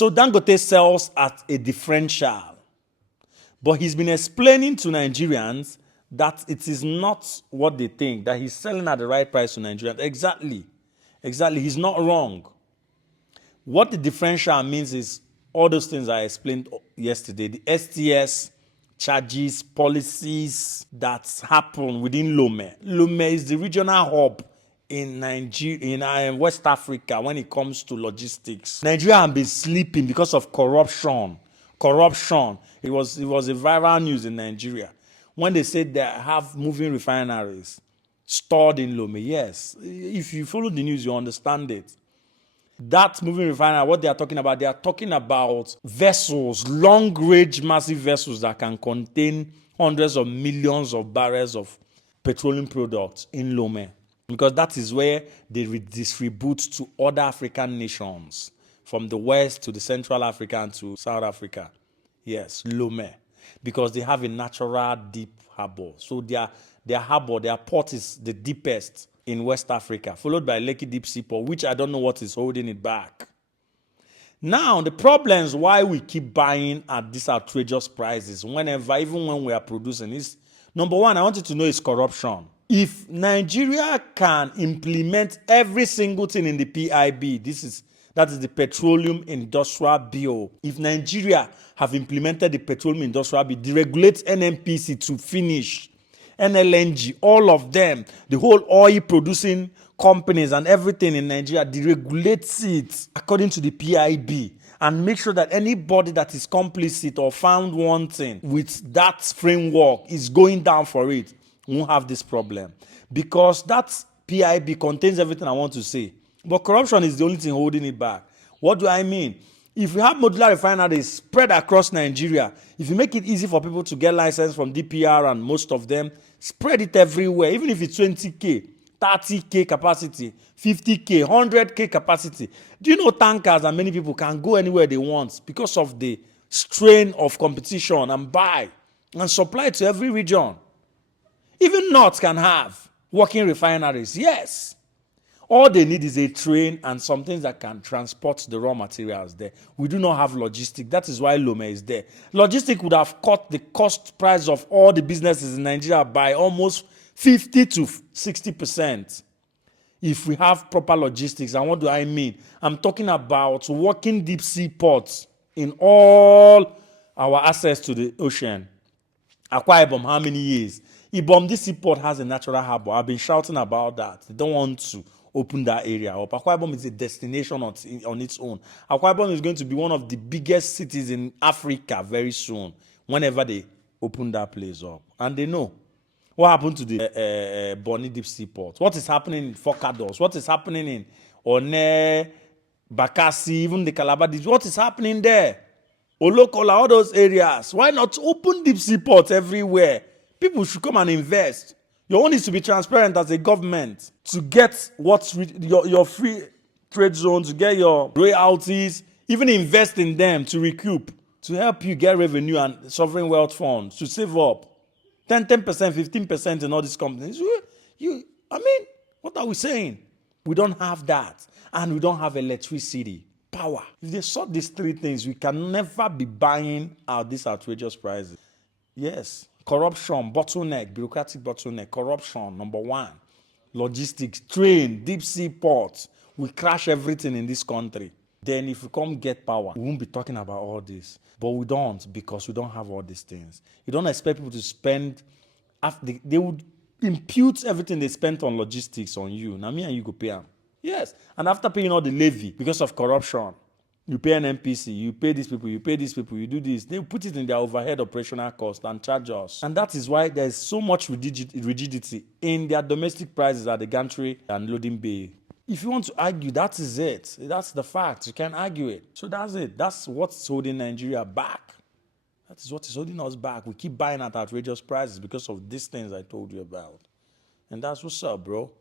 So Dangote sells at a differential. But he's been explaining to Nigerians that it is not what they think, that he's selling at the right price to Nigerians. Exactly. Exactly. He's not wrong. What the differential means is all those things I explained yesterday, the STS charges, policies that happen within Lome. Lome is the regional hub in Nigeria, in West Africa when it comes to logistics. Nigeria has been sleeping because of corruption. Corruption. It was a viral news in Nigeria when they said they have moving refineries stored in Lome. Yes, if you follow the news, you understand it. That moving refinery, what they are talking about vessels, long-range massive vessels that can contain hundreds of millions of barrels of petroleum products in Lome. Because that is where they redistribute to other African nations, from the West to the Central Africa and to South Africa. Yes, Lome. Because they have a natural deep harbor. So their harbor, their port is the deepest in West Africa, followed by Lekki Deep Sea Port, which I don't know what is holding it back. Now, the problems why we keep buying at these outrageous prices even when we are producing is, number one, I want you to know is corruption. If Nigeria can implement every single thing in the PIB, that is the Petroleum Industrial Bill. If Nigeria have implemented the Petroleum Industrial Bill, deregulate NNPC to finish, NLNG, all of them, the whole oil producing companies and everything in Nigeria, deregulates it according to the PIB and make sure that anybody that is complicit or found wanting with that framework is going down for it, won't have this problem. Because that PIB contains everything I want to say. But corruption is the only thing holding it back. What do I mean? If you have modular refineries spread across Nigeria, if you make it easy for people to get license from DPR and most of them, spread it everywhere, even if it's 20K, 30K capacity, 50K, 100K capacity. Do you know tankers and many people can go anywhere they want because of the strain of competition and buy and supply to every region? Even North can have working refineries, yes. All they need is a train and some things that can transport the raw materials there. We do not have logistics. That is why Lome is there. Logistics would have cut the cost price of all the businesses in Nigeria by almost 50 to 60%. If we have proper logistics, and what do I mean? I'm talking about working deep sea ports in all our access to the ocean. Akwa Ibom, how many years? Ibom, this seaport has a natural harbor. I've been shouting about that. They don't want to open that area up. Akwa Ibom is a destination on its own. Akwa Ibom is going to be one of the biggest cities in Africa very soon, whenever they open that place up. And they know what happened to the Bonny Deep Sea Port. What is happening in Focados? What is happening in One, Bakassi, even the Calabar Deep? What is happening there? Olokola, all those areas. Why not open deep sea ports everywhere? People should come and invest. Your own is to be transparent as a government to get what's your free trade zone, to get your royalties, even invest in them to recoup, to help you get revenue and sovereign wealth funds, to save up 10%, 15% in all these companies. I mean, what are we saying? We don't have that, and we don't have electricity. Power. If they sort these three things, we can never be buying out these outrageous prices. Yes. Corruption, bottleneck, bureaucratic bottleneck, corruption, number one. Logistics, train, deep sea ports. We crash everything in this country. Then if we come get power, we won't be talking about all this. But we don't, because we don't have all these things. You don't expect people to spend, they would impute everything they spent on logistics on you. Now me and you go pay them. Yes, and after paying all the levy because of corruption, you pay an NPC, you pay these people, you do this. They put it in their overhead operational cost and charge us. And that is why there's so much rigidity in their domestic prices at the gantry and loading bay. If you want to argue, that is it. That's the fact. You can't argue it. So that's it. That's what's holding Nigeria back. That is what is holding us back. We keep buying at outrageous prices because of these things I told you about. And that's what's up, bro.